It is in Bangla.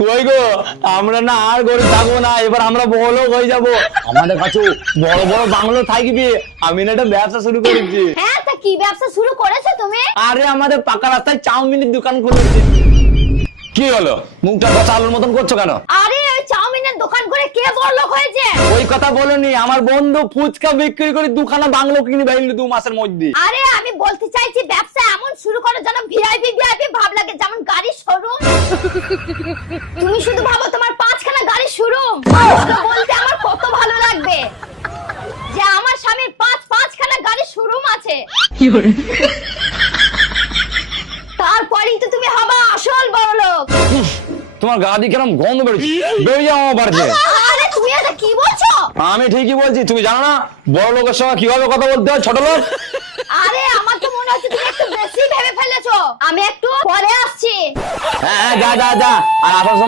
কই গো, আমরা না আর গরিব থাকবো না, এবার আমরা বড়লোক হয়ে যাবো। আমাদের কাছে বড় বড় বাংলো থাকবে। আমি না একটা ব্যবসা শুরু করেছি। হ্যাঁ, তা কি ব্যবসা শুরু করেছো তুমি? আরে আমাদের পাকা রাস্তায় চাউমিনের দোকান খুলেছি। কি হলো, মুখটা কথা আলুর মতন করছো কেন? আরে ওই চাউমিনের দোকান করে কে বড়লোক হয়েছে? ওই কথা বলনি, আমার বন্ধু ফুচকা বিক্রি করে দুখানা বাংলো কিনে ফেললো 2 মাসের মধ্যে। আরে আমি বলতে চাইছি ব্যবসা এমন শুরু করো যেন ভিআইপি ভিআইপি ভাব লাগে, যেমন গাড়ির শোরুম। তুমি শুধু ভাবো তোমার 5খানা গাড়ির শোরুম বলতে আমার কত ভালো লাগবে যে আমার স্বামীর 5খানা গাড়ির শোরুম আছে। তারপরেই তো তুমি হবা আসল বড়লোক। তোমার গাড়ি কেরম গন্ধ বেরোচ্ছে, বেরিয়ে যাও আমার বাড়িতে। আরে তুমি এটা কি বলছো? আমি ঠিকই বলছি, তুমি জানো না বড় লোকের সঙ্গে কিভাবে কথা বলতে হয় ছোট লোক? আরে আমার তো মনে হচ্ছে তুমি একটু বেশি ভেবে ফেলেছো। আমি একটু পরে আসছি। হ্যাঁ, যা যা যা, আর আসার সময়